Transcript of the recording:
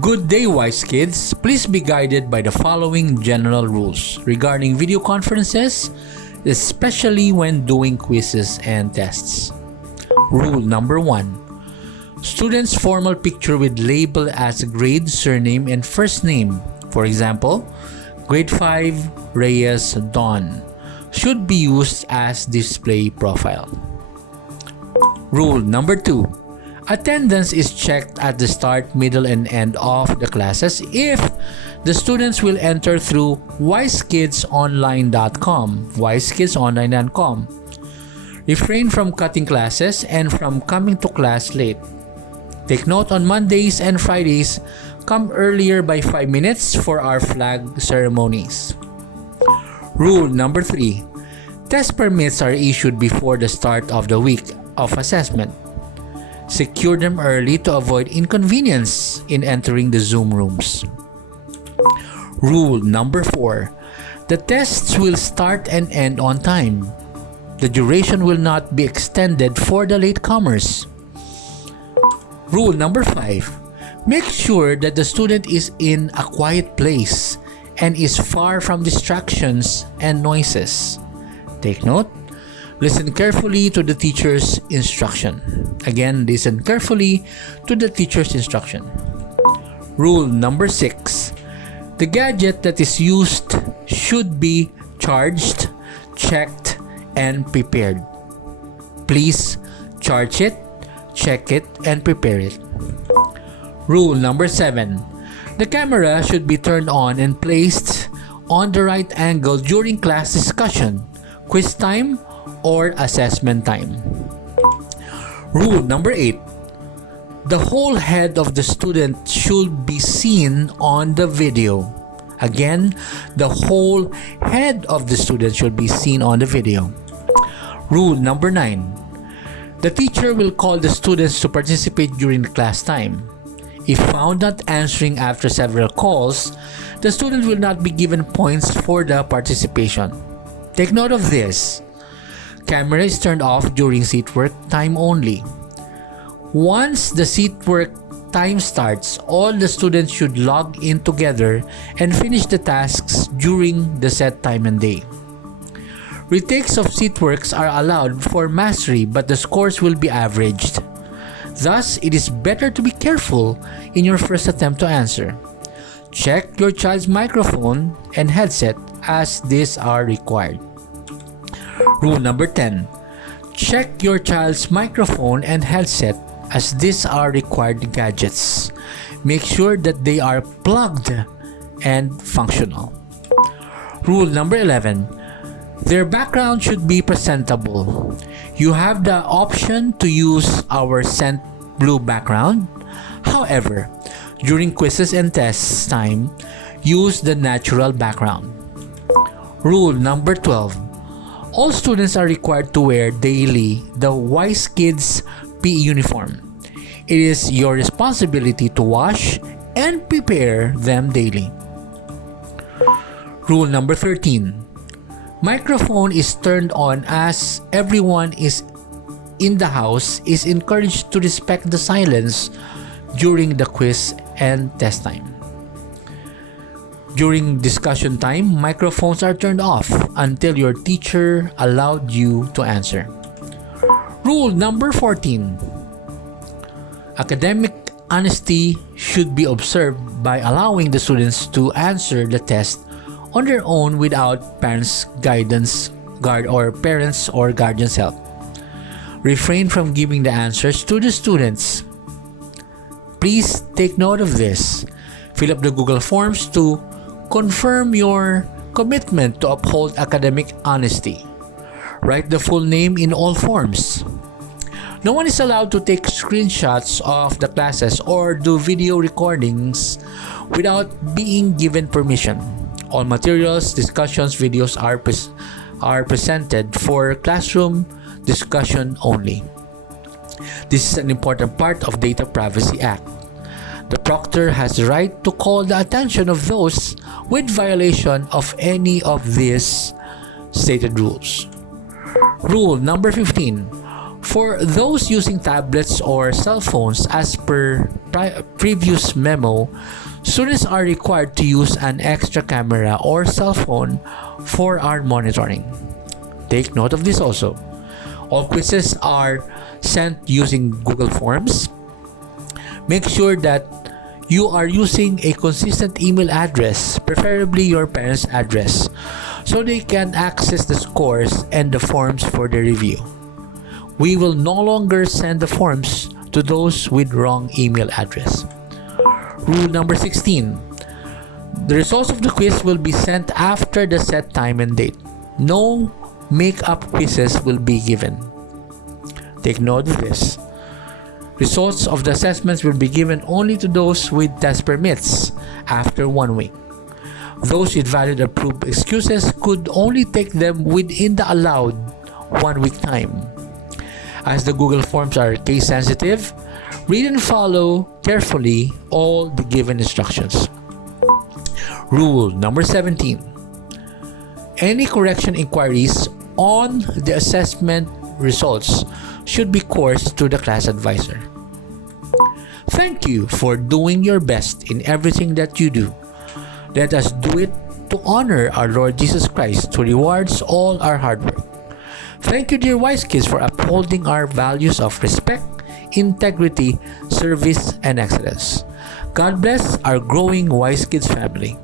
Good day, wise kids. Please be guided by the following general rules regarding video conferences, especially when doing quizzes and tests. Rule number 1. Students' formal picture with label as grade, surname, and first name. For example, grade 5, Reyes, Dawn, should be used as display profile. Rule number 2. Attendance is checked at the start, middle, and end of the classes if the students will enter through wisekidsonline.com. Refrain from cutting classes and from coming to class late. Take note, on Mondays and Fridays, come earlier by 5 minutes for our flag ceremonies. Rule number 3. Test permits are issued before the start of the week of assessment. Secure them early to avoid inconvenience in entering the Zoom rooms. Rule number 4. The tests will start and end on time. The duration will not be extended for the latecomers. Rule number 5. Make sure that the student is in a quiet place and is far from distractions and noises. Take note. Listen carefully to the teacher's instruction. Again, listen carefully to the teacher's instruction. Rule number 6. The gadget that is used should be charged, checked, and prepared. Please charge it, check it, and prepare it. Rule number 7. The camera should be turned on and placed on the right angle during class discussion, quiz time, or assessment time. Rule number 8. The whole head of the student should be seen on the video. Again, the whole head of the student should be seen on the video. Rule number 9. The teacher will call the students to participate during class time. If found not answering after several calls, the student will not be given points for the participation. Take note of this. Camera is turned off during seat work time only. Once the seat work time starts, all the students should log in together and finish the tasks during the set time and day. Retakes of seat works are allowed for mastery, but the scores will be averaged. Thus, it is better to be careful in your first attempt to answer. Check your child's microphone and headset as these are required. Rule number 10. Check your child's microphone and headset as these are required gadgets. Make sure that they are plugged and functional. Rule number 11. Their background should be presentable. You have the option to use our scent blue background. However, during quizzes and tests time, use the natural background. Rule number 12. All students are required to wear daily the Wise Kids PE uniform. It is your responsibility to wash and prepare them daily. Rule number 13. Microphone is turned on as everyone is in the house is encouraged to respect the silence during the quiz and test time. During discussion time, microphones are turned off until your teacher allowed you to answer. Rule number 14. Academic honesty should be observed by allowing the students to answer the test on their own without parents' guidance, parents or guardians' help. Refrain from giving the answers to the students. Please take note of this. Fill up the Google forms to confirm your commitment to uphold academic honesty. Write the full name in all forms. No one is allowed to take screenshots of the classes or do video recordings without being given permission. All materials, discussions, videos are presented for classroom discussion only. This is an important part of Data Privacy Act. The proctor has the right to call the attention of those with violation of any of these stated rules. Rule number 15. For those using tablets or cell phones, as per previous memo, students are required to use an extra camera or cell phone for our monitoring. Take note of this also. All quizzes are sent using Google Forms. Make sure that you are using a consistent email address, preferably your parents' address, so they can access the scores and the forms for the review. We will no longer send the forms to those with wrong email address. Rule number 16. The results of the quiz will be sent after the set time and date. No make-up quizzes will be given. Take note of this. Results of the assessments will be given only to those with test permits after 1 week. Those with valid approved excuses could only take them within the allowed 1 week time. As the Google Forms are case sensitive, read and follow carefully all the given instructions. Rule number 17. Any correction inquiries on the assessment results should be coursed to the class advisor. Thank you for doing your best in everything that you do. Let us do it to honor our Lord Jesus Christ, who rewards all our hard work. Thank you, dear wise kids, for upholding our values of respect, integrity, service, and excellence. God bless our growing Wise Kids family.